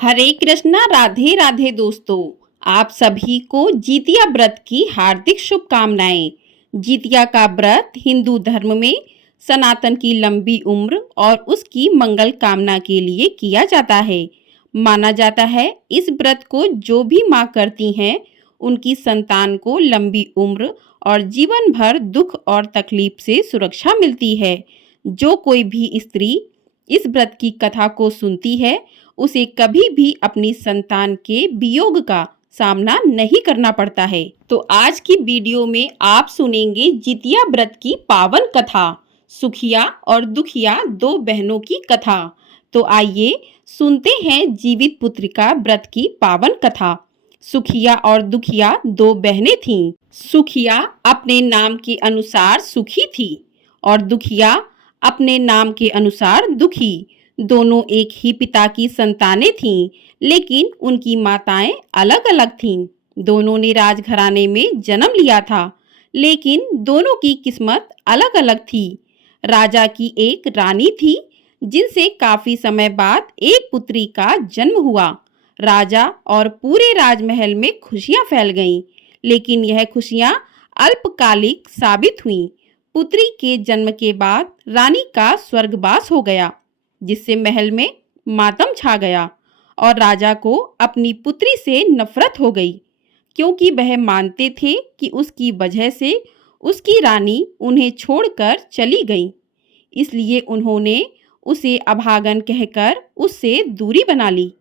हरे कृष्णा, राधे राधे दोस्तों। आप सभी को जितिया व्रत की हार्दिक शुभकामनाएं। जितिया का व्रत हिंदू धर्म में सनातन की लंबी उम्र और उसकी मंगल कामना के लिए किया जाता है। माना जाता है इस व्रत को जो भी माँ करती हैं उनकी संतान को लंबी उम्र और जीवन भर दुख और तकलीफ से सुरक्षा मिलती है। जो कोई भी स्त्री इस व्रत की कथा को सुनती है उसे कभी भी अपनी संतान के वियोग का सामना नहीं करना पड़ता है। तो आज की वीडियो में आप सुनेंगे जितिया व्रत की पावन कथा, सुखिया और दुखिया दो बहनों की कथा। तो आइए सुनते हैं जीवित पुत्रिका व्रत की पावन कथा। सुखिया और दुखिया दो बहनें थीं। सुखिया अपने नाम के अनुसार सुखी थी और दुखिया अपने नाम के अनुसार दुखी। दोनों एक ही पिता की संतानें थीं, लेकिन उनकी माताएं अलग-अलग थीं। दोनों ने राजघराने में जन्म लिया था, लेकिन दोनों की किस्मत अलग-अलग थी। राजा की एक रानी थी, जिनसे काफी समय बाद एक पुत्री का जन्म हुआ। राजा और पूरे राजमहल में खुशियां फैल गईं, लेकिन यह खुशियां अल्पकालिक साबित हुईं। पुत्री के जन्म के बाद रानी का स्वर्गवास हो गया, जिससे महल में मातम छा गया और राजा को अपनी पुत्री से नफरत हो गई, क्योंकि वह मानते थे कि उसकी वजह से उसकी रानी उन्हें छोड़कर चली गई। इसलिए उन्होंने उसे अभागन कहकर उससे दूरी बना ली।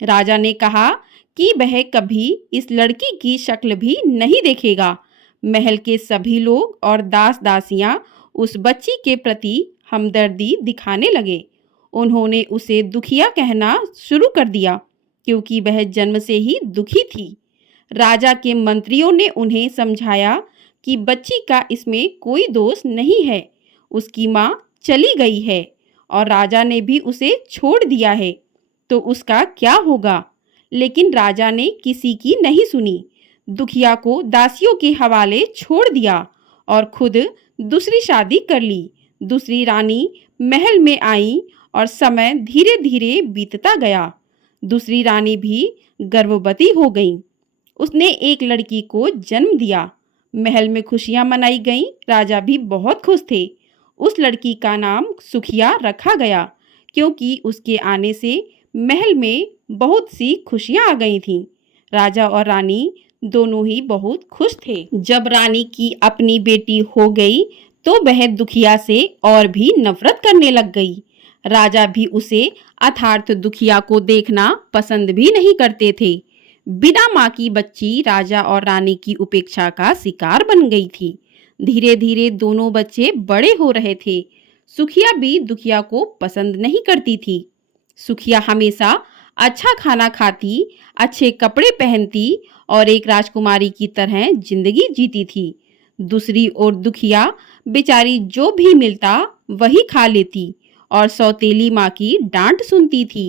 राजा ने कहा कि वह कभी इस लड़की की शक्ल भी नहीं देखेगा। महल के सभी लोग और दास दासियां उस बच्ची के प्रति हमदर्दी दिखाने लगे। उन्होंने उसे दुखिया कहना शुरू कर दिया, क्योंकि वह जन्म से ही दुखी थी। राजा के मंत्रियों ने उन्हें समझाया कि बच्ची का इसमें कोई दोष नहीं है, उसकी माँ चली गई है और राजा ने भी उसे छोड़ दिया है, तो उसका क्या होगा। लेकिन राजा ने किसी की नहीं सुनी। दुखिया को दासियों के हवाले छोड़ दिया और खुद दूसरी शादी कर ली। दूसरी रानी महल में आई और समय धीरे धीरे बीतता गया। दूसरी रानी भी गर्भवती हो गई। उसने एक लड़की को जन्म दिया। महल में खुशियां मनाई गईं। राजा भी बहुत खुश थे। उस लड़की का नाम सुखिया रखा गया, क्योंकि उसके आने से महल में बहुत सी खुशियां आ गई थीं। राजा और रानी दोनों ही बहुत खुश थे। जब रानी की अपनी बेटी हो गई तो वह दुखिया से और भी नफरत करने लग गई। राजा भी उसे अर्थात दुखिया को देखना पसंद भी नहीं करते थे। बिना माँ की बच्ची राजा और रानी की उपेक्षा का शिकार बन गई थी। धीरे धीरे दोनों बच्चे बड़े हो रहे थे। सुखिया भी दुखिया को पसंद नहीं करती थी। सुखिया हमेशा अच्छा खाना खाती, अच्छे कपड़े पहनती और एक राजकुमारी की तरह जिंदगी जीती थी। दूसरी ओर दुखिया बेचारी जो भी मिलता वही खा लेती और सौतेली माँ की डांट सुनती थी।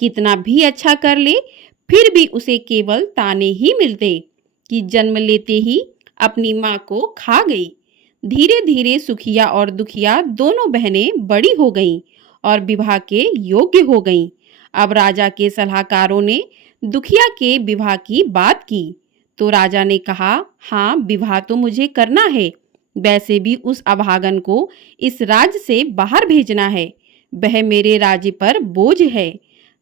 कितना भी अच्छा कर ले, फिर भी उसे केवल ताने ही मिलते कि जन्म लेते ही अपनी माँ को खा गई। धीरे धीरे सुखिया और दुखिया दोनों बहनें बड़ी हो गईं और विवाह के योग्य हो गईं। अब राजा के सलाहकारों ने दुखिया के विवाह की बात की, तो राजा ने कहा, हाँ, विवाह तो मुझे करना है। वैसे भी उस अभागन को इस राज्य से बाहर भेजना है। वह मेरे राज्य पर बोझ है।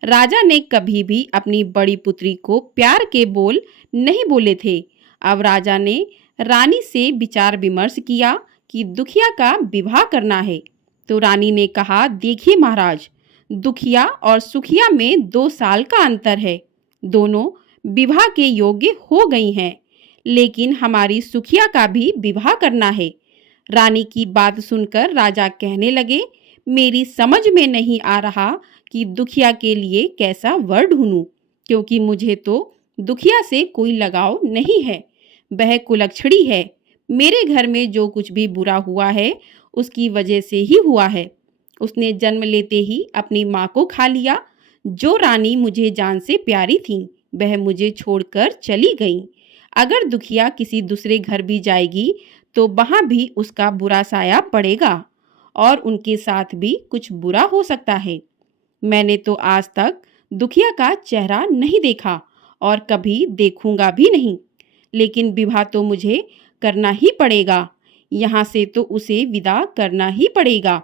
राजा ने कभी भी अपनी बड़ी पुत्री को प्यार के बोल नहीं बोले थे। अब राजा ने रानी से विचार विमर्श किया कि दुखिया का विवाह करना है। तो रानी ने कहा, देखिए महाराज, दुखिया और सुखिया में 2 साल का अंतर है। दोनों विवाह के योग्य हो गई हैं, लेकिन हमारी सुखिया का भी विवाह करना है। रानी की बात सुनकर राजा कहने लगे, मेरी समझ में नहीं आ रहा कि दुखिया के लिए कैसा वर ढूंढूं, क्योंकि मुझे तो दुखिया से कोई लगाव नहीं है। वह कुलक्षणी है। मेरे घर में जो कुछ भी बुरा हुआ है उसकी वजह से ही हुआ है। उसने जन्म लेते ही अपनी माँ को खा लिया। जो रानी मुझे जान से प्यारी थी वह मुझे छोड़कर चली गई। अगर दुखिया किसी दूसरे घर भी जाएगी तो वहाँ भी उसका बुरा साया पड़ेगा और उनके साथ भी कुछ बुरा हो सकता है। मैंने तो आज तक दुखिया का चेहरा नहीं देखा और कभी देखूंगा भी नहीं, लेकिन विवाह तो मुझे करना ही पड़ेगा। यहाँ से तो उसे विदा करना ही पड़ेगा।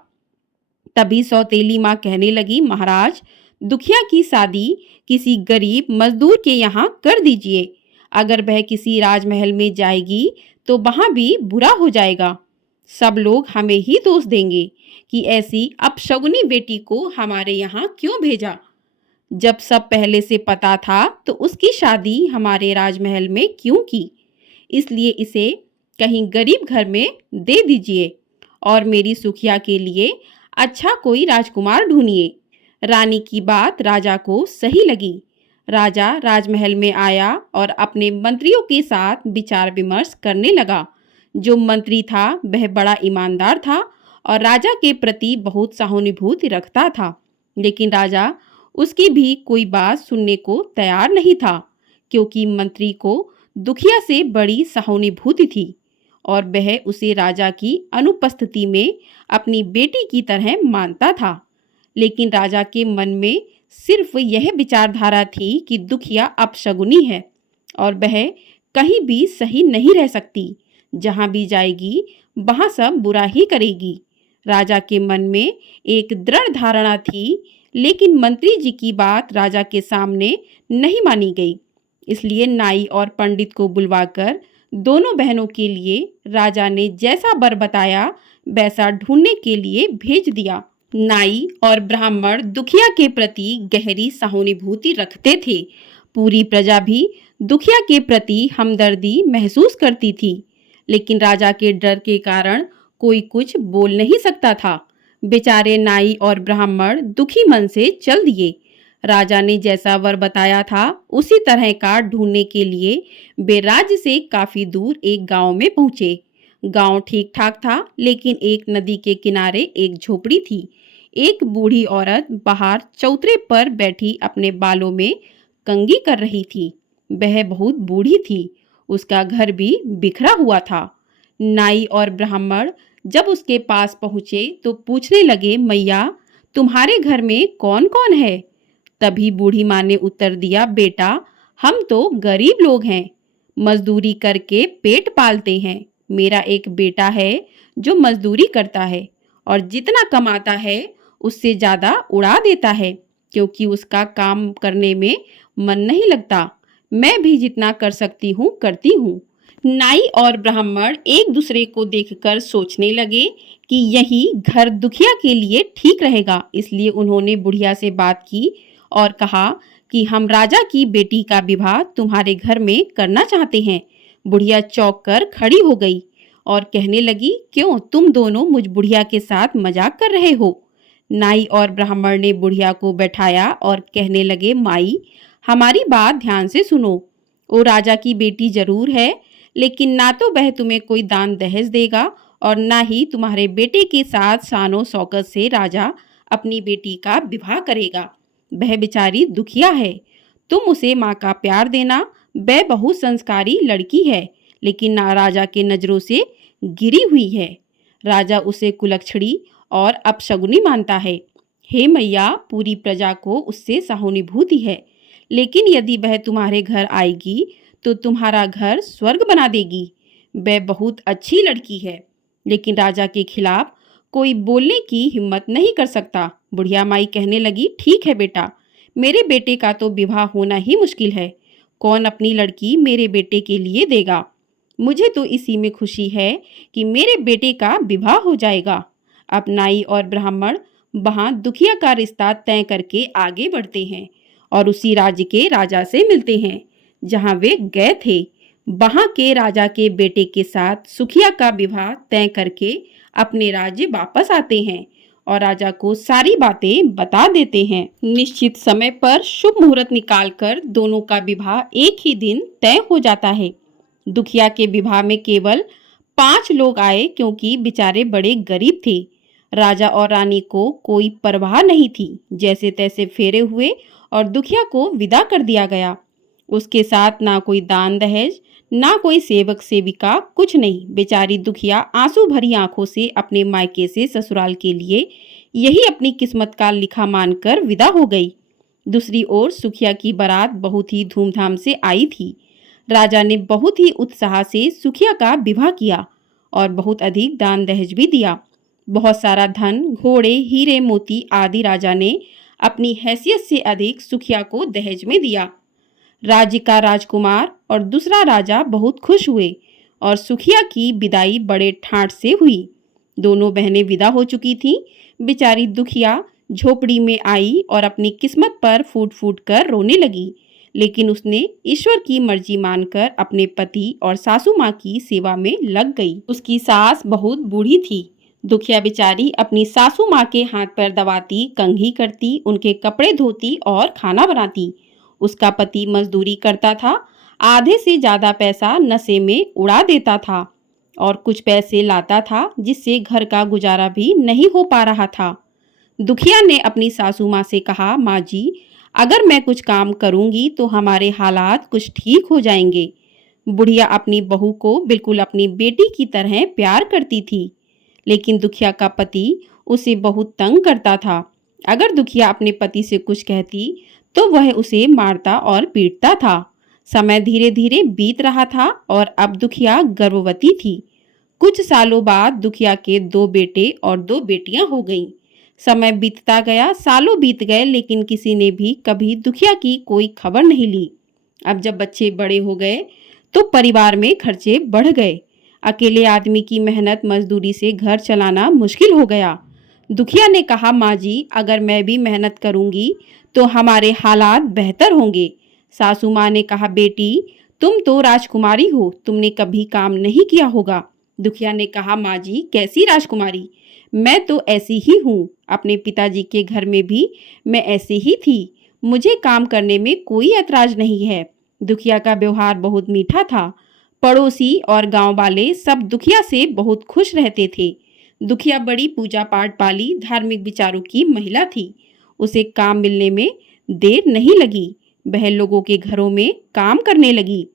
तभी सौतेली माँ कहने लगी, महाराज, दुखिया की शादी किसी गरीब मजदूर के यहाँ कर दीजिए। अगर वह किसी राजमहल में जाएगी तो वहां भी बुरा हो जाएगा। सब लोग हमें ही दोष देंगे कि ऐसी अपशगुनी बेटी को हमारे यहाँ क्यों भेजा। जब सब पहले से पता था तो उसकी शादी हमारे राजमहल में क्यों की। इसलिए इसे कहीं गरीब घर में दे दीजिए और मेरी सुखिया के लिए अच्छा कोई राजकुमार ढूंढिए। रानी की बात राजा को सही लगी। राजा राजमहल में आया और अपने मंत्रियों के साथ विचार विमर्श करने लगा। जो मंत्री था वह बड़ा ईमानदार था और राजा के प्रति बहुत सहानुभूति रखता था, लेकिन राजा उसकी भी कोई बात सुनने को तैयार नहीं था, क्योंकि मंत्री को दुखिया से बड़ी सहानुभूति थी और वह उसे राजा की अनुपस्थिति में अपनी बेटी की तरह मानता था। लेकिन राजा के मन में सिर्फ यह विचारधारा थी कि दुखिया अपशगुनी है और वह कहीं भी सही नहीं रह सकती। जहां भी जाएगी वहां सब बुरा ही करेगी। राजा के मन में एक दृढ़ धारणा थी, लेकिन मंत्री जी की बात राजा के सामने नहीं मानी गई। इसलिए नाई और पंडित को बुलवाकर दोनों बहनों के लिए राजा ने जैसा वर बताया वैसा ढूंढने के लिए भेज दिया। नाई और ब्राह्मण दुखिया के प्रति गहरी सहानुभूति रखते थे। पूरी प्रजा भी दुखिया के प्रति हमदर्दी महसूस करती थी, लेकिन राजा के डर के कारण कोई कुछ बोल नहीं सकता था। बेचारे नाई और ब्राह्मण दुखी मन से चल दिए। राजा ने जैसा वर बताया था उसी तरह का ढूंढने के लिए वे राज्य से काफी दूर एक गांव में पहुंचे। गांव ठीक ठाक था, लेकिन एक नदी के किनारे एक झोपड़ी थी। एक बूढ़ी औरत बाहर चौतरे पर बैठी अपने बालों में कंघी कर रही थी। वह बहुत बूढ़ी थी, उसका घर भी बिखरा हुआ था। नाई और ब्राह्मण जब उसके पास पहुंचे तो पूछने लगे, मैया, तुम्हारे घर में कौन कौन है? तभी बूढ़ी माँ ने उत्तर दिया, बेटा, हम तो गरीब लोग हैं, मजदूरी करके पेट पालते हैं। मेरा एक बेटा है जो मजदूरी करता है और जितना कमाता है उससे ज्यादा उड़ा देता है, क्योंकि उसका काम करने में मन नहीं लगता। मैं भी जितना कर सकती हूँ करती हूँ। नाई और ब्राह्मण एक दूसरे को देखकर सोचने लगे कि यही घर दुखिया के लिए ठीक रहेगा। इसलिए उन्होंने बुढ़िया से बात की और कहा कि हम राजा की बेटी का विवाह तुम्हारे घर में करना चाहते हैं। बुढ़िया चौंक कर खड़ी हो गई और कहने लगी, क्यों, तुम दोनों मुझ बुढ़िया के साथ मजाक कर रहे हो? नाई और ब्राह्मण ने बुढ़िया को बैठाया और कहने लगे, माई, हमारी बात ध्यान से सुनो। वो राजा की बेटी जरूर है, लेकिन ना तो वह तुम्हें कोई दान दहेज देगा और ना ही तुम्हारे बेटे के साथ शानो शौकत से राजा अपनी बेटी का विवाह करेगा। वह बेचारी दुखिया है, तुम उसे माँ का प्यार देना। वह बहुत संस्कारी लड़की है, लेकिन ना राजा के नजरों से गिरी हुई है। राजा उसे कुलक्षणी और अपशगुनी मानता है। हे मैया, पूरी प्रजा को उससे सहानुभूति है, लेकिन यदि वह तुम्हारे घर आएगी तो तुम्हारा घर स्वर्ग बना देगी। वह बहुत अच्छी लड़की है, लेकिन राजा के खिलाफ कोई बोलने की हिम्मत नहीं कर सकता। बुढ़िया माई कहने लगी, ठीक है बेटा, मेरे बेटे का तो विवाह होना ही मुश्किल है। कौन अपनी लड़की मेरे बेटे के लिए देगा? मुझे तो इसी में खुशी है कि मेरे बेटे का विवाह हो जाएगा। अब नाई और ब्राह्मण वहां दुखिया का रिश्ता तय करके आगे बढ़ते हैं और उसी राज्य के राजा से मिलते हैं जहां वे गए थे। वहां के राजा के बेटे के साथ सुखिया का विवाह तय करके अपने राज्य वापस आते हैं और राजा को सारी बातें बता देते हैं। निश्चित समय पर शुभ मुहूर्त निकालकर दोनों का विवाह एक ही दिन तय हो जाता है। दुखिया के विवाह में केवल 5 लोग आए, क्योंकि बेचारे बड़े गरीब थे। राजा और रानी को कोई परवाह नहीं थी। जैसे तैसे फेरे हुए और दुखिया को विदा कर दिया गया। उसके साथ ना कोई दान दहेज, ना कोई सेवक सेविका, कुछ नहीं। बेचारी दुखिया आंसू भरी आंखों से अपने मायके से ससुराल के लिए यही अपनी किस्मत का लिखा मानकर विदा हो गई। दूसरी ओर सुखिया की बारात बहुत ही धूमधाम से आई थी। राजा ने बहुत ही उत्साह से सुखिया का विवाह किया और बहुत अधिक दान दहेज भी दिया। बहुत सारा धन, घोड़े, हीरे मोती आदि राजा ने अपनी हैसियत से अधिक सुखिया को दहेज में दिया। राज्य का राजकुमार और दूसरा राजा बहुत खुश हुए और सुखिया की विदाई बड़े ठाट से हुई। दोनों बहनें विदा हो चुकी थीं। बेचारी दुखिया झोपड़ी में आई और अपनी किस्मत पर फूट फूट कर रोने लगी, लेकिन उसने ईश्वर की मर्जी मानकर अपने पति और सासू माँ की सेवा में लग गई। उसकी सास बहुत बूढ़ी थी। दुखिया बेचारी अपनी सासू माँ के हाथ पैर दबाती, कंघी करती, उनके कपड़े धोती और खाना बनाती। उसका पति मजदूरी करता था, आधे से ज्यादा पैसा नशे में उड़ा देता था और कुछ पैसे लाता था जिससे घर का गुजारा भी नहीं हो पा रहा था। दुखिया ने अपनी सासू माँ से कहा, माँ जी, अगर मैं कुछ काम करूंगी तो हमारे हालात कुछ ठीक हो जाएंगे। बुढ़िया अपनी बहू को बिल्कुल अपनी बेटी की तरह प्यार करती थी, लेकिन दुखिया का पति उसे बहुत तंग करता था। अगर दुखिया अपने पति से कुछ कहती तो वह उसे मारता और पीटता था। समय धीरे धीरे बीत रहा था और अब दुखिया गर्भवती थी। कुछ सालों बाद दुखिया के 2 बेटे और 2 बेटियां हो गईं। समय बीतता गया, सालों बीत गए, लेकिन किसी ने भी कभी दुखिया की कोई खबर नहीं ली। अब जब बच्चे बड़े हो गए तो परिवार में खर्चे बढ़ गए। अकेले आदमी की मेहनत मजदूरी से घर चलाना मुश्किल हो गया। दुखिया ने कहा, माँ जी, अगर मैं भी मेहनत करूंगी तो हमारे हालात बेहतर होंगे। सासू माँ ने कहा, बेटी, तुम तो राजकुमारी हो, तुमने कभी काम नहीं किया होगा। दुखिया ने कहा, माँ जी, कैसी राजकुमारी, मैं तो ऐसी ही हूँ। अपने पिताजी के घर में भी मैं ऐसी ही थी। मुझे काम करने में कोई ऐतराज नहीं है। दुखिया का व्यवहार बहुत मीठा था। पड़ोसी और गांव वाले सब दुखिया से बहुत खुश रहते थे। दुखिया बड़ी पूजा पाठ वाली धार्मिक विचारों की महिला थी। उसे काम मिलने में देर नहीं लगी। वह लोगों के घरों में काम करने लगी।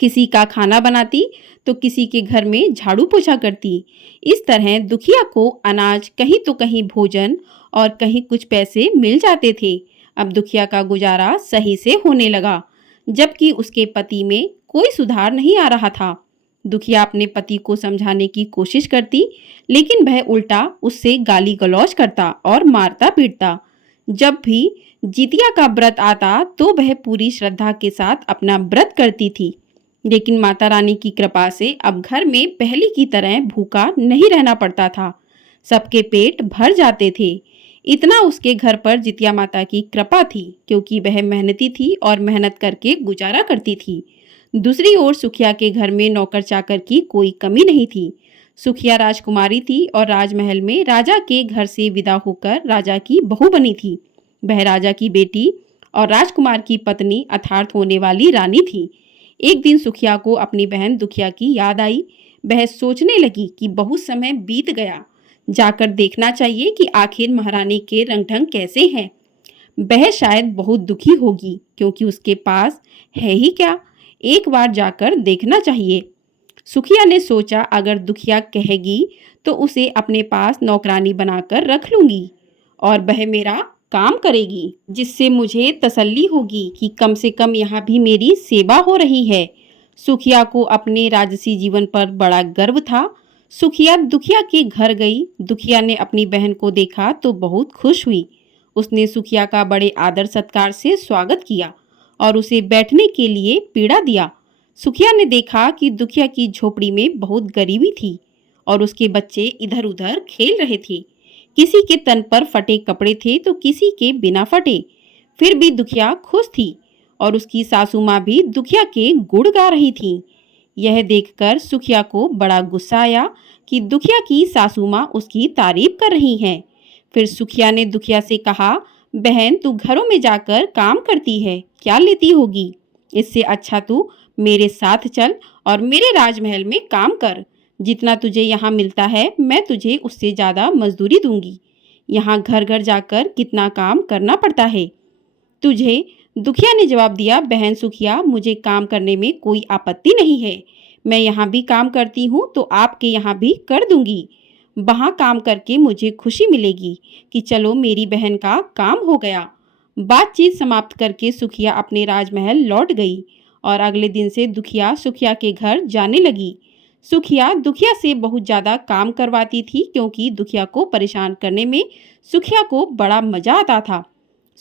किसी का खाना बनाती तो किसी के घर में झाड़ू पोछा करती। इस तरह दुखिया को अनाज, कहीं तो कहीं भोजन और कहीं कुछ पैसे मिल जाते थे। अब दुखिया का गुजारा सही से होने लगा, जबकि उसके पति में कोई सुधार नहीं आ रहा था। दुखिया अपने पति को समझाने की कोशिश करती, लेकिन वह उल्टा उससे गाली गलौज करता और मारता पीटता। जब भी जितिया का व्रत आता तो वह पूरी श्रद्धा के साथ अपना व्रत करती थी, लेकिन माता रानी की कृपा से अब घर में पहले की तरह भूखा नहीं रहना पड़ता था। सबके पेट भर जाते थे। इतना उसके घर पर जितिया माता की कृपा थी, क्योंकि वह मेहनती थी और मेहनत करके गुजारा करती थी। दूसरी ओर सुखिया के घर में नौकर चाकर की कोई कमी नहीं थी। सुखिया राजकुमारी थी और राजमहल में राजा के घर से विदा होकर राजा की बहू बनी थी। वह राजा की बेटी और राजकुमार की पत्नी अर्थात होने वाली रानी थी। एक दिन सुखिया को अपनी बहन दुखिया की याद आई। वह सोचने लगी कि बहुत समय बीत गया, जाकर देखना चाहिए कि आखिर महारानी के रंग ढंग कैसे हैं। वह शायद बहुत दुखी होगी, क्योंकि उसके पास है ही क्या, एक बार जाकर देखना चाहिए। सुखिया ने सोचा, अगर दुखिया कहेगी तो उसे अपने पास नौकरानी बनाकर रख लूंगी और वह मेरा काम करेगी, जिससे मुझे तसल्ली होगी कि कम से कम यहाँ भी मेरी सेवा हो रही है। सुखिया को अपने राजसी जीवन पर बड़ा गर्व था। सुखिया दुखिया के घर गई। दुखिया ने अपनी बहन को देखा तो बहुत खुश हुई। उसने सुखिया का बड़े आदर सत्कार से स्वागत किया और उसे बैठने के लिए पीड़ा दिया। सुखिया ने देखा कि दुखिया की झोपड़ी में बहुत गरीबी थी और उसके बच्चे इधर उधर खेल रहे थे। किसी के तन पर फटे कपड़े थे तो किसी के बिना फटे। फिर भी दुखिया खुश थी और उसकी सासू माँ भी दुखिया के गुण गा रही थी। यह देखकर सुखिया को बड़ा गुस्सा आया कि दुखिया की सासू माँ उसकी तारीफ कर रही हैं। फिर सुखिया ने दुखिया से कहा, बहन, तू घरों में जाकर काम करती है, क्या लेती होगी? इससे अच्छा तू मेरे साथ चल और मेरे राजमहल में काम कर। जितना तुझे यहाँ मिलता है मैं तुझे उससे ज़्यादा मजदूरी दूंगी। यहाँ घर घर जाकर कितना काम करना पड़ता है तुझे। दुखिया ने जवाब दिया, बहन सुखिया, मुझे काम करने में कोई आपत्ति नहीं है। मैं यहाँ भी काम करती हूँ तो आपके यहाँ भी कर दूंगी। वहाँ काम करके मुझे खुशी मिलेगी कि चलो मेरी बहन का काम हो गया। बातचीत समाप्त करके सुखिया अपने राजमहल लौट गई और अगले दिन से दुखिया सुखिया के घर जाने लगी। सुखिया दुखिया से बहुत ज़्यादा काम करवाती थी क्योंकि दुखिया को परेशान करने में सुखिया को बड़ा मज़ा आता था।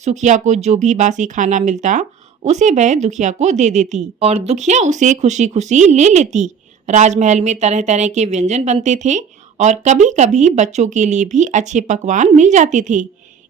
सुखिया को जो भी बासी खाना मिलता उसे वह दुखिया को दे देती और दुखिया उसे खुशी खुशी ले लेती। राजमहल में तरह तरह के व्यंजन बनते थे और कभी कभी बच्चों के लिए भी अच्छे पकवान मिल जाते थे।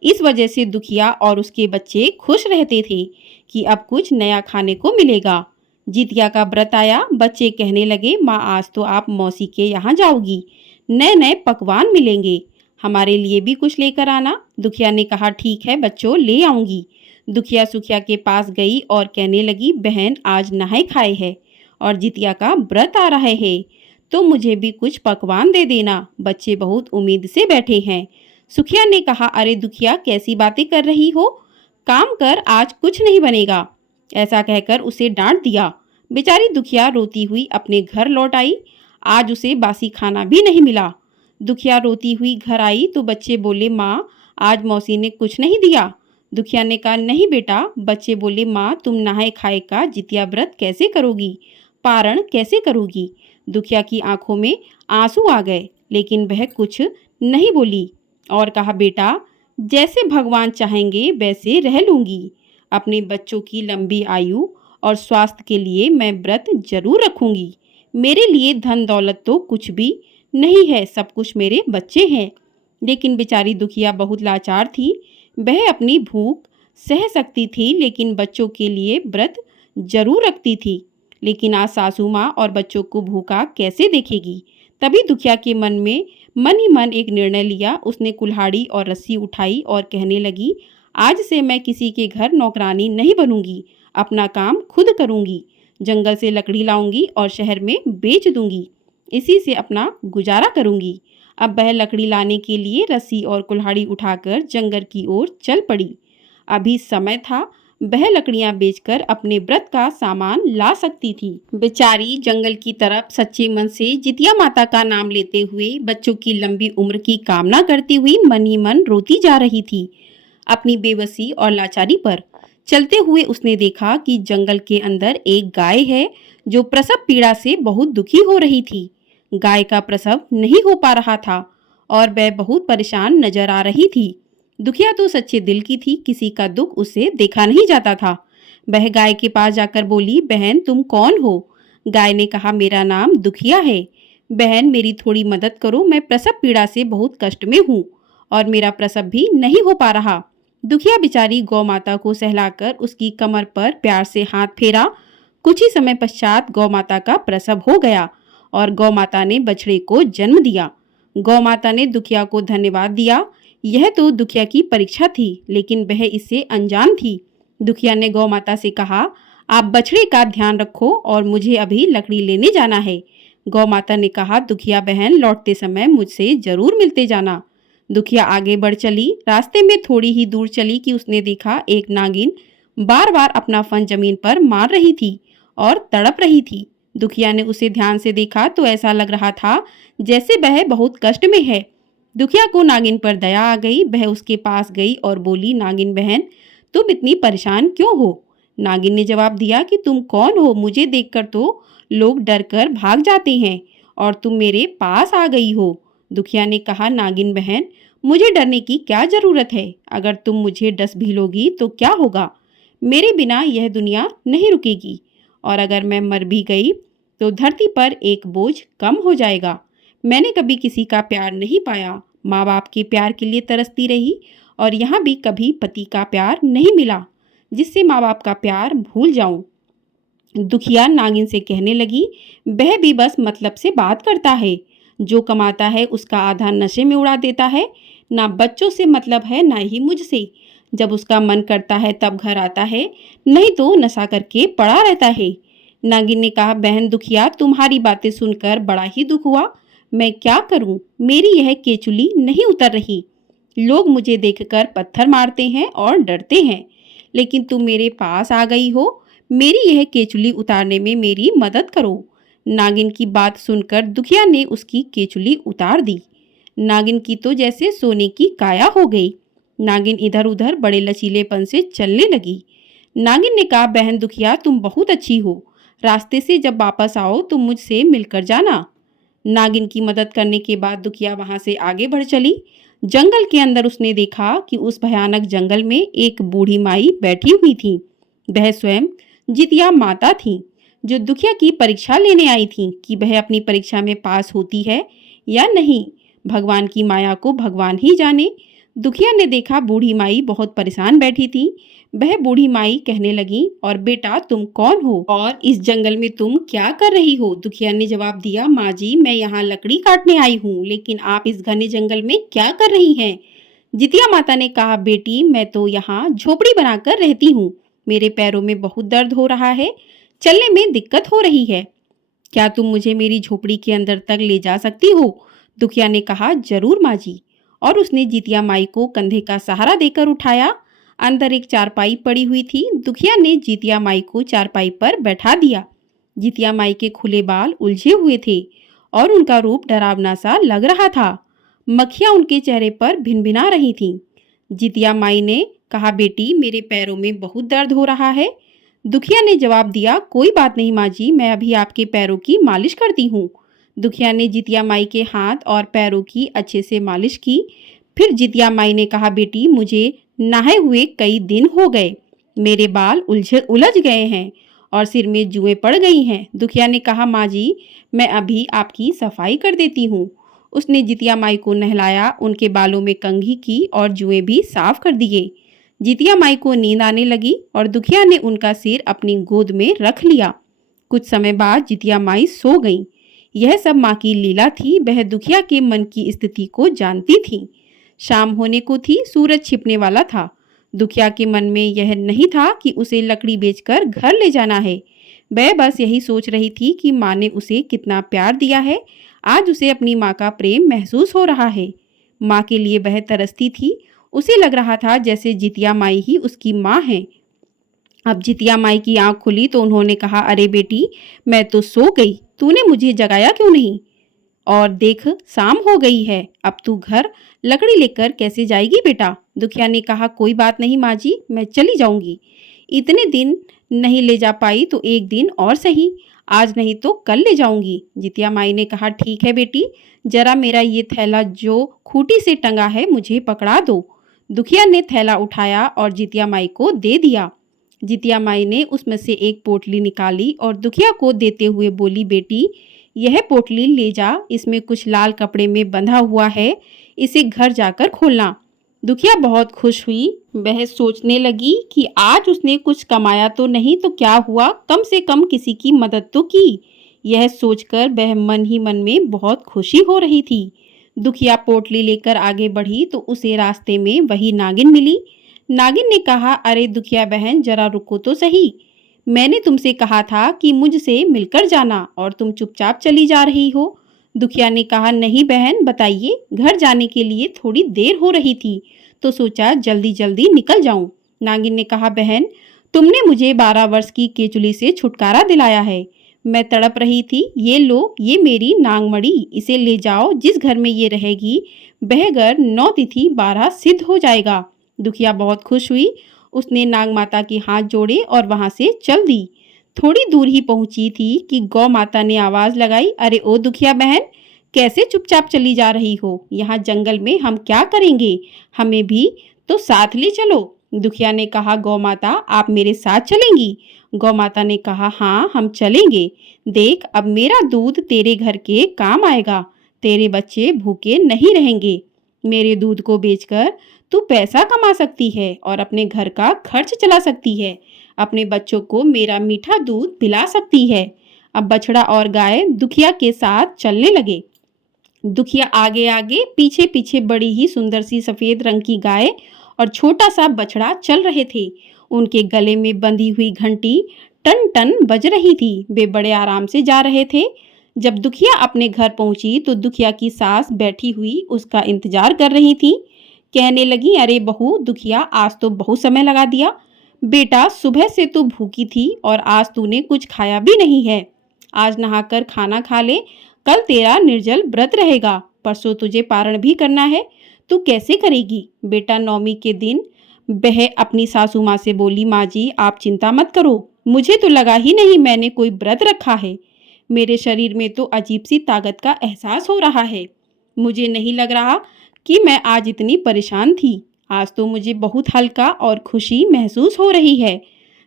इस वजह से दुखिया और उसके बच्चे खुश रहते थे कि अब कुछ नया खाने को मिलेगा। जितिया का व्रत आया, बच्चे कहने लगे, माँ आज तो आप मौसी के यहाँ जाओगी, नए नए पकवान मिलेंगे, हमारे लिए भी कुछ लेकर आना। दुखिया ने कहा ठीक है बच्चों, ले आऊंगी। दुखिया सुखिया के पास गई और कहने लगी, बहन आज नहाए खाए है और जितिया का व्रत आ रहा है, तो मुझे भी कुछ पकवान दे देना, बच्चे बहुत उम्मीद से बैठे हैं। सुखिया ने कहा, अरे दुखिया कैसी बातें कर रही हो, काम कर, आज कुछ नहीं बनेगा। ऐसा कहकर उसे डांट दिया। बेचारी दुखिया रोती हुई अपने घर लौट आई। आज उसे बासी खाना भी नहीं मिला। दुखिया रोती हुई घर आई तो बच्चे बोले, माँ आज मौसी ने कुछ नहीं दिया। दुखिया ने कहा नहीं बेटा। बच्चे बोले, माँ तुम नहाए खाए का जितिया व्रत कैसे करोगी, पारण कैसे करोगी। दुखिया की आंखों में आंसू आ गए लेकिन वह कुछ नहीं बोली और कहा, बेटा जैसे भगवान चाहेंगे वैसे रह लूंगी। अपने बच्चों की लंबी आयु और स्वास्थ्य के लिए मैं व्रत जरूर रखूंगी। मेरे लिए धन दौलत तो कुछ भी नहीं है, सब कुछ मेरे बच्चे हैं। लेकिन बेचारी दुखिया बहुत लाचार थी। वह अपनी भूख सह सकती थी लेकिन बच्चों के लिए व्रत जरूर रखती थी। लेकिन आज सासू माँ और बच्चों को भूखा कैसे देखेगी। तभी दुखिया के मन ही मन एक निर्णय लिया। उसने कुल्हाड़ी और रस्सी उठाई और कहने लगी, आज से मैं किसी के घर नौकरानी नहीं बनूंगी, अपना काम खुद करूंगी। जंगल से लकड़ी लाऊंगी और शहर में बेच दूंगी, इसी से अपना गुजारा करूंगी। अब वह लकड़ी लाने के लिए रस्सी और कुल्हाड़ी उठाकर जंगल की ओर चल पड़ी। अभी समय था, वह लकड़ियां बेचकर अपने व्रत का सामान ला सकती थी। बेचारी जंगल की तरफ सच्चे मन से जितिया माता का नाम लेते हुए बच्चों की लंबी उम्र की कामना करती हुई मन ही मन रोती जा रही थी। अपनी बेबसी और लाचारी पर चलते हुए उसने देखा कि जंगल के अंदर एक गाय है जो प्रसव पीड़ा से बहुत दुखी हो रही थी। गाय का प्रसव नहीं हो पा रहा था और वह बहुत परेशान नजर आ रही थी। दुखिया तो सच्चे दिल की थी, किसी का दुख उसे देखा नहीं जाता था। वह गाय के पास जाकर बोली, बहन तुम कौन हो। गाय ने कहा, मेरा नाम दुखिया है। बहन मेरी थोड़ी मदद करो, मैं प्रसव पीड़ा से बहुत कष्ट में हूँ और मेरा प्रसव भी नहीं हो पा रहा। दुखिया बेचारी गौ माता को सहलाकर उसकी कमर पर प्यार से हाथ फेरा। कुछ ही समय पश्चात गौ माता का प्रसव हो गया और गौ माता ने बछड़े को जन्म दिया। गौ माता ने दुखिया को धन्यवाद दिया। यह तो दुखिया की परीक्षा थी लेकिन वह इससे अनजान थी। दुखिया ने गौ माता से कहा, आप बछड़े का ध्यान रखो और मुझे अभी लकड़ी लेने जाना है। गौ माता ने कहा, दुखिया बहन लौटते समय मुझसे जरूर मिलते जाना। दुखिया आगे बढ़ चली। रास्ते में थोड़ी ही दूर चली कि उसने देखा एक नागिन बार बार अपना फन जमीन पर मार रही थी और तड़प रही थी। दुखिया ने उसे ध्यान से देखा तो ऐसा लग रहा था जैसे वह बहुत कष्ट में है। दुखिया को नागिन पर दया आ गई। वह उसके पास गई और बोली, नागिन बहन तुम इतनी परेशान क्यों हो। नागिन ने जवाब दिया कि तुम कौन हो, मुझे देखकर तो लोग डर कर भाग जाते हैं और तुम मेरे पास आ गई हो। दुखिया ने कहा, नागिन बहन मुझे डरने की क्या जरूरत है, अगर तुम मुझे डस भी लोगी तो क्या होगा, मेरे बिना यह दुनिया नहीं रुकेगी और अगर मैं मर भी गई तो धरती पर एक बोझ कम हो जाएगा। मैंने कभी किसी का प्यार नहीं पाया, माँ बाप के प्यार के लिए तरसती रही और यहाँ भी कभी पति का प्यार नहीं मिला जिससे माँ बाप का प्यार भूल जाऊं। दुखिया नागिन से कहने लगी, वह भी बस मतलब से बात करता है, जो कमाता है उसका आधा नशे में उड़ा देता है, ना बच्चों से मतलब है ना ही मुझसे। जब उसका मन करता है तब घर आता है, नहीं तो नशा करके पड़ा रहता है। नागिन ने कहा, बहन दुखिया तुम्हारी बातें सुनकर बड़ा ही दुख हुआ, मैं क्या करूं, मेरी यह केचुली नहीं उतर रही। लोग मुझे देखकर पत्थर मारते हैं और डरते हैं, लेकिन तुम मेरे पास आ गई हो, मेरी यह केचुली उतारने में मेरी मदद करो। नागिन की बात सुनकर दुखिया ने उसकी केचुली उतार दी। नागिन की तो जैसे सोने की काया हो गई। नागिन इधर उधर बड़े लचीलेपन से चलने लगी। नागिन ने कहा, बहन दुखिया तुम बहुत अच्छी हो, रास्ते से जब वापस आओ तो मुझसे मिलकर जाना। नागिन की मदद करने के बाद दुखिया वहां से आगे बढ़ चली। जंगल के अंदर उसने देखा कि उस भयानक जंगल में एक बूढ़ी माई बैठी हुई थी। वह स्वयं जितिया माता थी, जो दुखिया की परीक्षा लेने आई थी कि वह अपनी परीक्षा में पास होती है या नहीं। भगवान की माया को भगवान ही जाने। दुखिया ने देखा बूढ़ी माई बहुत परेशान बैठी थी। वह बूढ़ी माई कहने लगी, और बेटा तुम कौन हो और इस जंगल में तुम क्या कर रही हो? दुखिया ने जवाब दिया, माँ जी मैं यहाँ लकड़ी काटने आई हूँ, लेकिन आप इस घने जंगल में क्या कर रही हैं? जितिया माता ने कहा, बेटी मैं तो यहाँ झोपड़ी बनाकर रहती हूँ, मेरे पैरों में बहुत दर्द हो रहा है, चलने में दिक्कत हो रही है, क्या तुम मुझे मेरी झोपड़ी के अंदर तक ले जा सकती हो? दुखिया ने कहा, जरूर माँ जी। और उसने जितिया माई को कंधे का सहारा देकर उठाया। अंदर एक चारपाई पड़ी हुई थी। दुखिया ने जितिया माई को चारपाई पर बैठा दिया। जितिया माई के खुले बाल उलझे हुए थे और उनका रूप डरावना सा लग रहा था। मक्खियां उनके चेहरे पर भिनभिना रही थीं। जितिया माई ने कहा, बेटी मेरे पैरों में बहुत दर्द हो रहा है। दुखिया ने जवाब दिया, कोई बात नहीं माँ जी, मैं अभी आपके पैरों की मालिश करती हूँ। दुखिया ने जितिया माई के हाथ और पैरों की अच्छे से मालिश की। फिर जितिया माई ने कहा, बेटी मुझे नहाए हुए कई दिन हो गए, मेरे बाल उलझ गए हैं और सिर में जुएं पड़ गई हैं। दुखिया ने कहा, माँ जी मैं अभी आपकी सफाई कर देती हूँ। उसने जितिया माई को नहलाया, उनके बालों में कंघी की और जुएं भी साफ कर दिए। जितिया माई को नींद आने लगी और दुखिया ने उनका सिर अपनी गोद में रख लिया। कुछ समय बाद जितिया माई सो गईं। यह सब माँ की लीला थी। वह दुखिया के मन की स्थिति को जानती थी। शाम होने को थी, सूरज छिपने वाला था। दुखिया के मन में यह नहीं था कि उसे लकड़ी बेचकर घर ले जाना है। वह बस यही सोच रही थी कि माँ ने उसे कितना प्यार दिया है। आज उसे अपनी माँ का प्रेम महसूस हो रहा है। माँ के लिए वह तरसती थी। उसे लग रहा था जैसे जितिया माई ही उसकी माँ है। अब जितिया माई की आंख खुली तो उन्होंने कहा, अरे बेटी मैं तो सो गई, तूने मुझे जगाया क्यों नहीं? और देख शाम हो गई है, अब तू घर लकड़ी लेकर कैसे जाएगी बेटा? दुखिया ने कहा, कोई बात नहीं माँ जी, मैं चली जाऊंगी। इतने दिन नहीं ले जा पाई तो एक दिन और सही, आज नहीं तो कल ले जाऊंगी। जितिया माई ने कहा, ठीक है बेटी, जरा मेरा ये थैला जो खूंटी से टंगा है मुझे पकड़ा दो। दुखिया ने थैला उठाया और जितिया माई को दे दिया। जितिया माई ने उसमें से एक पोटली निकाली और दुखिया को देते हुए बोली, बेटी यह पोटली ले जा, इसमें कुछ लाल कपड़े में बंधा हुआ है, इसे घर जाकर खोलना। दुखिया बहुत खुश हुई। वह सोचने लगी कि आज उसने कुछ कमाया तो नहीं तो क्या हुआ, कम से कम किसी की मदद तो की। यह सोचकर वह मन ही मन में बहुत खुशी हो रही थी। दुखिया पोटली लेकर आगे बढ़ी तो उसे रास्ते में वही नागिन मिली। नागिन ने कहा, अरे दुखिया बहन जरा रुको तो सही, मैंने तुमसे कहा था कि मुझसे मिलकर जाना और तुम चुपचाप चली जा रही हो। दुखिया ने कहा, नहीं बहन बताइए, घर जाने के लिए थोड़ी देर हो रही थी तो सोचा जल्दी जल्दी निकल जाऊं। नागिन ने कहा, बहन तुमने मुझे 12 वर्ष की केचुली से छुटकारा दिलाया है, मैं तड़प रही थी, ये लो ये मेरी नागमणि, इसे ले जाओ, जिस घर में ये रहेगी वह घर 9 तिथि 12 सिद्ध हो जाएगा। दुखिया बहुत खुश हुई। उसने नाग माता के हाथ जोड़े और वहां से चल दी। थोड़ी दूर ही पहुंची थी कि गौ माता ने आवाज लगाई, अरे ओ दुखिया बहन, कैसे चुपचाप चली जा रही हो? यहाँ जंगल में हम क्या करेंगे, हमें भी तो साथ ले चलो। दुखिया ने कहा, गौ माता आप मेरे साथ चलेंगी? गौ माता ने कहा, हाँ हम चलेंगे। देख अब मेरा दूध तेरे घर के काम आएगा, तेरे बच्चे भूखे नहीं रहेंगे। मेरे दूध को बेचकर तू पैसा कमा सकती है और अपने घर का खर्च चला सकती है, अपने बच्चों को मेरा मीठा दूध पिला सकती है। अब बछड़ा और गाय दुखिया के साथ चलने लगे। दुखिया आगे आगे, पीछे पीछे बड़ी ही सुंदर सी सफेद रंग की गाय और छोटा सा बछड़ा चल रहे थे। उनके गले में बंधी हुई घंटी टन टन बज रही थी। वे बड़े आराम से जा रहे थे। जब दुखिया अपने घर पहुंची तो दुखिया की सास बैठी हुई उसका इंतजार कर रही थी। कहने लगी, अरे बहू दुखिया, आज तो बहुत समय लगा दिया। बेटा सुबह से तू भूखी थी और आज तूने कुछ खाया भी नहीं है। आज नहाकर खाना खा ले, कल तेरा निर्जल व्रत रहेगा, परसों तुझे पारण भी करना है। तू कैसे करेगी? बेटा नवमी के दिन वह अपनी सासू माँ से बोली, माँ जी आप चिंता मत करो, मुझे तो लगा ही नहीं मैंने कोई व्रत रखा है। मेरे शरीर में तो अजीब सी ताकत का एहसास हो रहा है। मुझे नहीं लग रहा कि मैं आज इतनी परेशान थी। आज तो मुझे बहुत हल्का और खुशी महसूस हो रही है।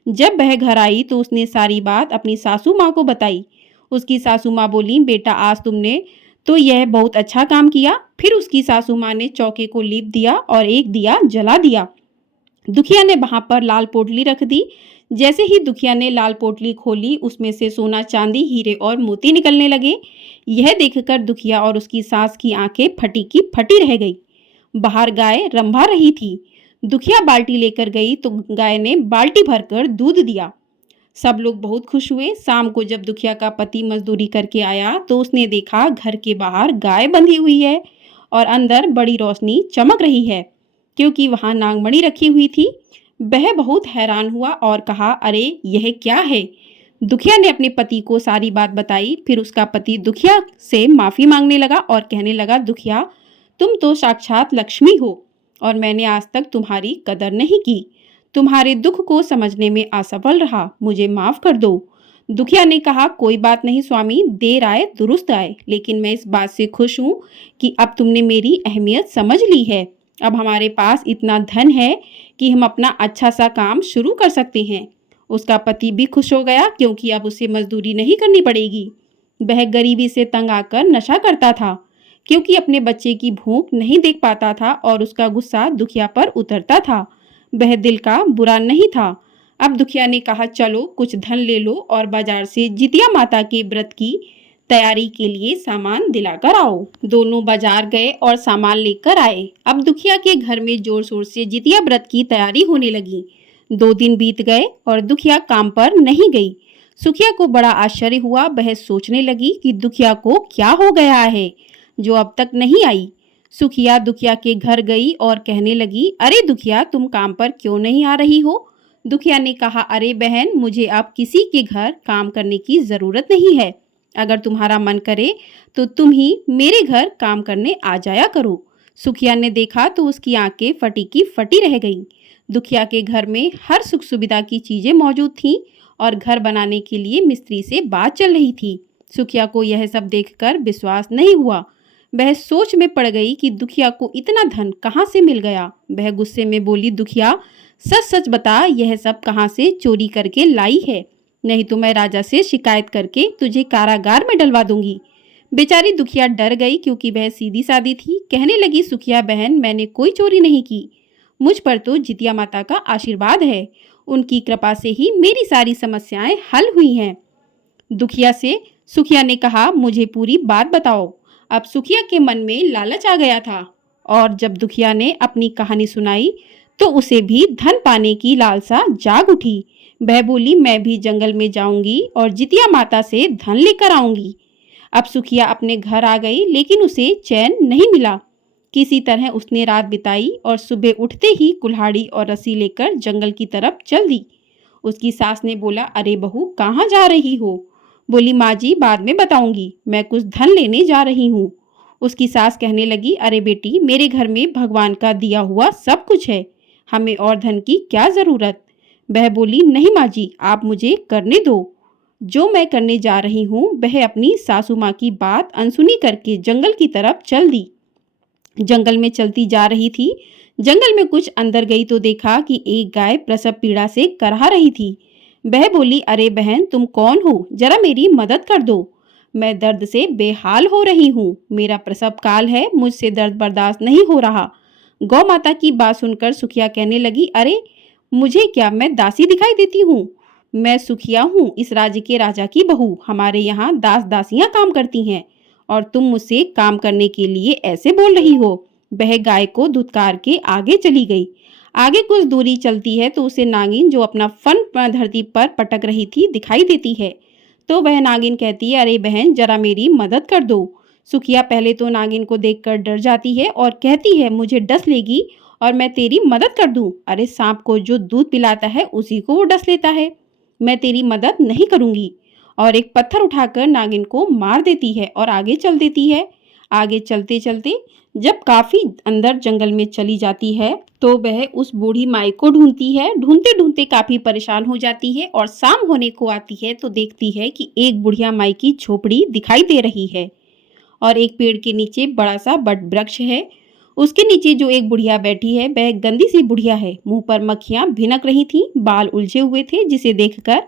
जब वह घर आई तो उसने सारी बात अपनी सासू माँ को बताई। उसकी सासू माँ बोली, बेटा आज तुमने तो यह बहुत अच्छा काम किया। फिर उसकी सासू माँ ने चौके को लीप दिया और एक दिया जला दिया। दुखिया ने वहां पर लाल पोटली रख दी। जैसे ही दुखिया ने लाल पोटली खोली, उसमें से सोना, चांदी, हीरे और मोती निकलने लगे। यह देखकर दुखिया और उसकी सास की आंखें फटी की फटी रह गई। बाहर गाय रंभा रही थी। दुखिया बाल्टी लेकर गई तो गाय ने बाल्टी भरकर दूध दिया। सब लोग बहुत खुश हुए। शाम को जब दुखिया का पति मजदूरी करके आया तो उसने देखा घर के बाहर गाय बंधी हुई है और अंदर बड़ी रोशनी चमक रही है, क्योंकि वहां नागमणि रखी हुई थी। वह बहुत हैरान हुआ और कहा, अरे यह क्या है? दुखिया ने अपने पति को सारी बात बताई। फिर उसका पति दुखिया से माफी मांगने लगा और कहने लगा, दुखिया तुम तो साक्षात लक्ष्मी हो और मैंने आज तक तुम्हारी कदर नहीं की। तुम्हारे दुख को समझने में असफल रहा, मुझे माफ कर दो। दुखिया ने कहा, कोई बात नहीं स्वामी, देर आए दुरुस्त आए, लेकिन मैं इस बात से खुश हूँ कि अब तुमने मेरी अहमियत समझ ली है। अब हमारे पास इतना धन है कि हम अपना अच्छा सा काम शुरू कर सकते हैं। उसका पति भी खुश हो गया, क्योंकि अब उसे मजदूरी नहीं करनी पड़ेगी। वह गरीबी से तंग आकर नशा करता था, क्योंकि अपने बच्चे की भूख नहीं देख पाता था और उसका गुस्सा दुखिया पर उतरता था। वह दिल का बुरा नहीं था। अब दुखिया ने कहा, चलो कुछ धन ले लो और बाजार से जितिया माता के व्रत की तैयारी के लिए सामान दिलाकर आओ। दोनों बाजार गए और सामान लेकर आए। अब दुखिया के घर में जोर शोर से जितिया व्रत की तैयारी होने लगी। 2 दिन बीत गए और दुखिया काम पर नहीं गई। सुखिया को बड़ा आश्चर्य हुआ। वह सोचने लगी कि दुखिया को क्या हो गया है जो अब तक नहीं आई। सुखिया दुखिया के घर गई और कहने लगी, अरे दुखिया तुम काम पर क्यों नहीं आ रही हो? दुखिया ने कहा, अरे बहन मुझे अब किसी के घर काम करने की जरूरत नहीं है। अगर तुम्हारा मन करे तो तुम ही मेरे घर काम करने आ जाया करो। सुखिया ने देखा तो उसकी आंखें फटी की फटी रह गईं। दुखिया के घर में हर सुख सुविधा की चीजें मौजूद थीं और घर बनाने के लिए मिस्त्री से बात चल रही थी। सुखिया को यह सब देखकर विश्वास नहीं हुआ। वह सोच में पड़ गई कि दुखिया को इतना धन कहाँ से मिल गया। वह गुस्से में बोली, दुखिया सच सच बता, यह सब कहाँ से चोरी करके लाई है? नहीं तो मैं राजा से शिकायत करके तुझे कारागार में डलवा दूंगी। बेचारी दुखिया डर गई, क्योंकि वह सीधी सादी थी। कहने लगी, सुखिया बहन मैंने कोई चोरी नहीं की। मुझ पर तो जितिया माता का आशीर्वाद है। उनकी कृपा से ही मेरी सारी समस्याएं हल हुई हैं। दुखिया से सुखिया ने कहा, मुझे पूरी बात बताओ। अब सुखिया के मन में लालच आ गया था और जब दुखिया ने अपनी कहानी सुनाई तो उसे भी धन पाने की लालसा जाग उठी। वह बोली, मैं भी जंगल में जाऊंगी और जितिया माता से धन लेकर आऊंगी। अब सुखिया अपने घर आ गई, लेकिन उसे चैन नहीं मिला। किसी तरह उसने रात बिताई और सुबह उठते ही कुल्हाड़ी और रस्सी लेकर जंगल की तरफ चल दी। उसकी सास ने बोला, अरे बहू कहाँ जा रही हो? बोली, माँ जी बाद में बताऊंगी, मैं कुछ धन लेने जा रही हूँ। उसकी सास कहने लगी, अरे बेटी मेरे घर में भगवान का दिया हुआ सब कुछ है, हमें और धन की क्या जरूरत? वह बोली, नहीं माँ जी आप मुझे करने दो। जो मैं करने जा रही हूँ वह अपनी सासू माँ की बात अनसुनी करके जंगल की तरफ चल दी। जंगल में चलती जा रही थी। जंगल में कुछ अंदर गई तो देखा कि एक गाय प्रसव पीड़ा से करहा रही थी। वह बोली, अरे बहन तुम कौन हो, जरा मेरी मदद कर दो, मैं दर्द से बेहाल हो रही हूँ। मेरा प्रसव काल है, मुझसे दर्द बर्दाश्त नहीं हो रहा। गौ माता की बात सुनकर सुखिया कहने लगी, अरे मुझे क्या, मैं दासी दिखाई देती हूँ? मैं सुखिया हूँ, इस राज्य के राजा की बहू। हमारे यहाँ दास दासियां काम करती हैं और तुम मुझसे काम करने के लिए ऐसे बोल रही हो। वह गाय को धुतकार के आगे चली गई। आगे कुछ दूरी चलती है तो उसे नागिन जो अपना फन धरती पर पटक रही थी दिखाई देती है। तो वह नागिन कहती है, अरे बहन जरा मेरी मदद कर दो। सुखिया पहले तो नागिन को देखकर डर जाती है और कहती है, मुझे डस लेगी और मैं तेरी मदद कर दूं? अरे सांप को जो दूध पिलाता है उसी को वो डस लेता है, मैं तेरी मदद नहीं करूंगी। और एक पत्थर उठाकर नागिन को मार देती है और आगे चल देती है। आगे चलते चलते जब काफी अंदर जंगल में चली जाती है तो वह उस बूढ़ी माई को ढूंढती है। ढूंढते ढूंढते काफी परेशान हो जाती है और शाम होने को आती है तो देखती है कि एक बुढ़िया माई की झोपड़ी दिखाई दे रही है और एक पेड़ के नीचे बड़ा सा बट वृक्ष है। उसके नीचे जो एक बुढ़िया बैठी है वह गंदी सी बुढ़िया है। मुंह पर मक्खियां भिनक रही थीं, बाल उलझे हुए थे जिसे देखकर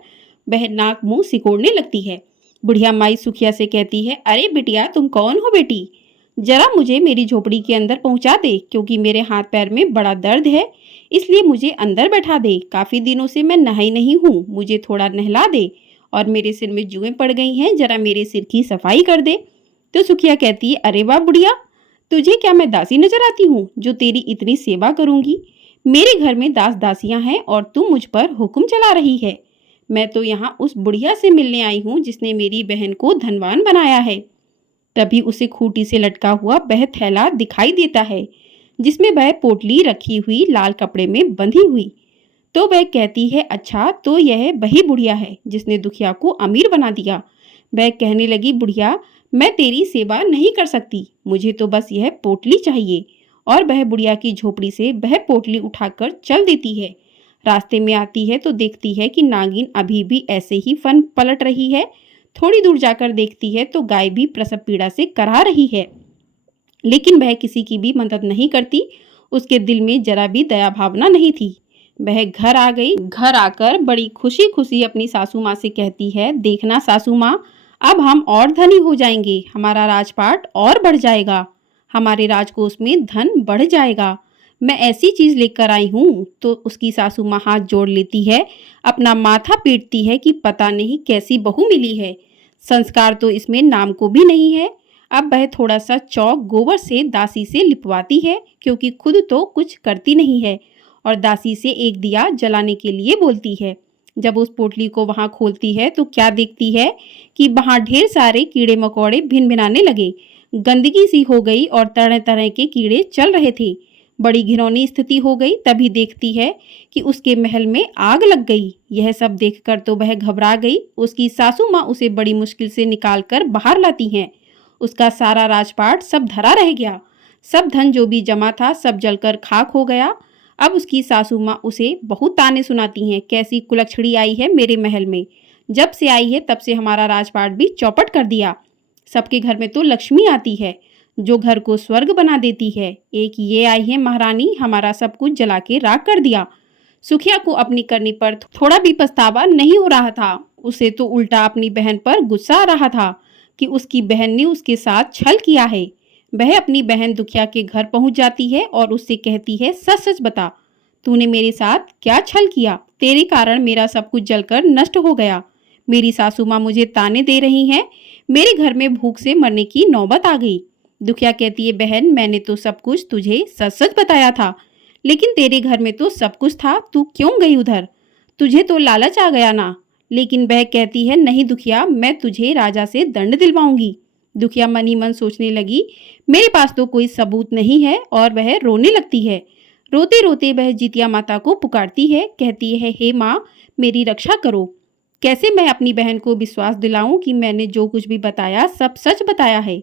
वह नाक मुंह सिकोड़ने लगती है। बुढ़िया माई सुखिया से कहती है, अरे बिटिया तुम कौन हो बेटी, जरा मुझे मेरी झोपड़ी के अंदर पहुंचा दे, क्योंकि मेरे हाथ पैर में बड़ा दर्द है, इसलिए मुझे अंदर बैठा दे। काफी दिनों से मैं नहाई नहीं हूँ, मुझे थोड़ा नहला दे और मेरे सिर में जुएं पड़ गई हैं, जरा मेरे सिर की सफाई कर दे। तो सुखिया कहती है, अरे वाह बुढ़िया, तुझे क्या मैं दासी नजर आती हूँ जो तेरी इतनी सेवा करूंगी। मेरे घर में दास दासियां हैं और तू मुझ पर हुक्म चला रही है। मैं तो यहाँ उस बुढ़िया से मिलने आई हूँ जिसने मेरी बहन को धनवान बनाया है। तभी उसे खूंटी से लटका हुआ वह थैला दिखाई देता है जिसमें वह पोटली रखी हुई लाल कपड़े में बंधी हुई। तो वह कहती है, अच्छा तो यह वही बुढ़िया है जिसने दुखिया को अमीर बना दिया। वह कहने लगी, बुढ़िया मैं तेरी सेवा नहीं कर सकती, मुझे तो बस यह पोटली चाहिए। और वह बुढ़िया की झोपड़ी से वह पोटली उठाकर चल देती है। रास्ते में आती है तो देखती है कि नागिन अभी भी ऐसे ही फन पलट रही है। थोड़ी दूर जाकर देखती है तो गाय भी प्रसव पीड़ा से कराह रही है, लेकिन वह किसी की भी मदद नहीं करती। उसके दिल में जरा भी दया भावना नहीं थी। वह घर आ गई। घर आकर बड़ी खुशी खुशी अपनी सासू माँ से कहती है, देखना सासू माँ, अब हम और धनी हो जाएंगे, हमारा राजपाट और बढ़ जाएगा, हमारे राजकोष में धन बढ़ जाएगा। मैं ऐसी चीज लेकर आई हूँ। तो उसकी सासू माँ हाथ जोड़ लेती है, अपना माथा पीटती है कि पता नहीं कैसी बहू मिली है, संस्कार तो इसमें नाम को भी नहीं है। अब वह थोड़ा सा चौक गोबर से दासी से लिपवाती है, क्योंकि खुद तो कुछ करती नहीं है, और दासी से एक दिया जलाने के लिए बोलती है। जब उस पोटली को वहां खोलती है तो क्या देखती है कि वहां ढेर सारे कीड़े मकोड़े भिन भिनाने लगे। गंदगी सी हो गई और तरह तरह के कीड़े चल रहे थे। बड़ी घिनौनी स्थिति हो गई। तभी देखती है कि उसके महल में आग लग गई। यह सब देखकर तो वह घबरा गई। उसकी सासू माँ उसे बड़ी मुश्किल से निकालकर बाहर लाती हैं। उसका सारा राजपाट सब धरा रह गया। सब धन जो भी जमा था सब जलकर खाक हो गया। अब उसकी सासू माँ उसे बहुत ताने सुनाती हैं, कैसी कुलक्षणी आई है मेरे महल में, जब से आई है तब से हमारा राजपाट भी चौपट कर दिया। सबके घर में तो लक्ष्मी आती है जो घर को स्वर्ग बना देती है, एक ये आई है महारानी, हमारा सब कुछ जला के राख कर दिया। सुखिया को अपनी करनी पर थोड़ा भी पछतावा नहीं हो रहा था। उसे तो उल्टा अपनी बहन पर गुस्सा आ रहा था कि उसकी बहन ने उसके साथ छल किया है। वह अपनी बहन दुखिया के घर पहुंच जाती है और उससे कहती है, सच सच बता, तूने मेरे साथ क्या छल किया, तेरे कारण मेरा सब कुछ जलकर नष्ट हो गया। मेरी सासू माँ मुझे ताने दे रही हैं, मेरे घर में भूख से मरने की नौबत आ गई। दुखिया कहती है, बहन मैंने तो सब कुछ तुझे सच सच बताया था, लेकिन तेरे घर में तो सब कुछ था, तू क्यों गई उधर, तुझे तो लालच आ गया ना। लेकिन वह कहती है, नहीं दुखिया, मैं तुझे राजा से दंड दिलवाऊंगी। दुखिया मन ही मन सोचने लगी, मेरे पास तो कोई सबूत नहीं है, और वह रोने लगती है। रोते रोते वह जितिया माता को पुकारती है, कहती है, हे माँ मेरी रक्षा करो। कैसे मैं अपनी बहन को विश्वास दिलाऊं कि मैंने जो कुछ भी बताया सब सच बताया है।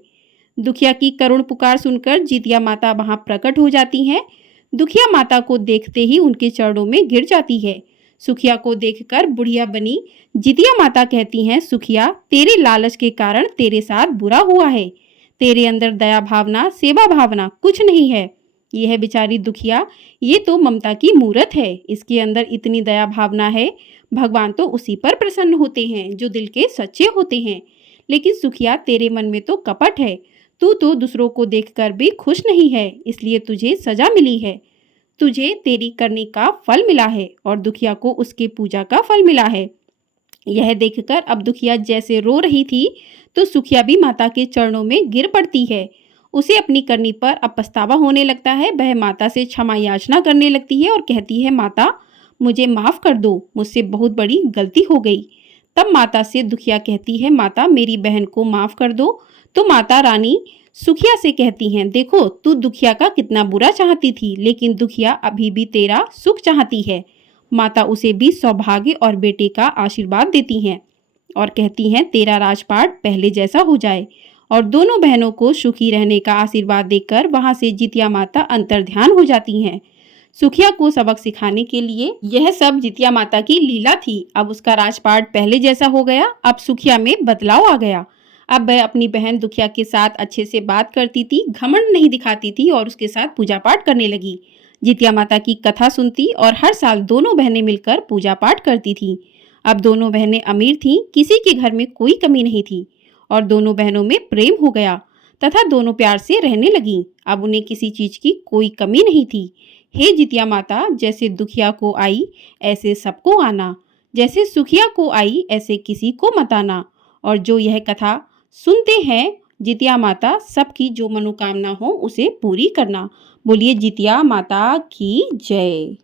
दुखिया की करुण पुकार सुनकर जितिया माता वहां प्रकट हो जाती हैं। दुखिया माता को देखते ही उनके चरणों में गिर जाती है। सुखिया को देखकर बुढ़िया बनी जितिया माता कहती हैं, सुखिया तेरे लालच के कारण तेरे साथ बुरा हुआ है, तेरे अंदर दया भावना सेवा भावना कुछ नहीं है। यह बेचारी दुखिया, ये तो ममता की मूरत है, इसके अंदर इतनी दया भावना है, भगवान तो उसी पर प्रसन्न होते हैं जो दिल के सच्चे होते हैं। लेकिन सुखिया तेरे मन में तो कपट है, तू तो दूसरों को देखकर भी खुश नहीं है, इसलिए तुझे सजा मिली है, तुझे तेरी करनी का फल मिला है और दुखिया को उसके पूजा का फल मिला है। यह देखकर अब दुखिया जैसे रो रही थी तो सुखिया भी माता के चरणों में गिर पड़ती है। उसे अपनी करनी पर अब पछतावा होने लगता है। वह माता से क्षमा याचना करने लगती है और कहती है, माता मुझे माफ कर दो, मुझसे बहुत बड़ी गलती हो गई। तब माता से दुखिया कहती है, माता मेरी बहन को माफ कर दो। तो माता रानी सुखिया से कहती हैं, देखो तू दुखिया का कितना बुरा चाहती थी, लेकिन दुखिया अभी भी तेरा सुख चाहती है। माता उसे भी सौभाग्य और बेटे का आशीर्वाद देती हैं और कहती हैं, तेरा राजपाट पहले जैसा हो जाए और दोनों बहनों को सुखी रहने का आशीर्वाद देकर वहां से जितिया माता अंतर्ध्यान हो जाती हैं। सुखिया को सबक सिखाने के लिए यह सब जितिया माता की लीला थी। अब उसका राजपाट पहले जैसा हो गया। अब सुखिया में बदलाव आ गया। अब वह अपनी बहन दुखिया के साथ अच्छे से बात करती थी, घमंड नहीं दिखाती थी और उसके साथ पूजा पाठ करने लगी। जितिया माता की कथा सुनती और हर साल दोनों बहनें मिलकर पूजा पाठ करती थी। अब दोनों बहनें अमीर थीं, किसी के घर में कोई कमी नहीं थी और दोनों बहनों में प्रेम हो गया तथा दोनों प्यार से रहने लगीं। अब उन्हें किसी चीज की कोई कमी नहीं थी। हे जितिया माता, जैसे दुखिया को आई ऐसे सबको आना, जैसे सुखिया को आई ऐसे किसी को मत आना। और जो यह कथा सुनते हैं जितिया माता, सबकी जो मनोकामना हो उसे पूरी करना। बोलिए जितिया माता की जय।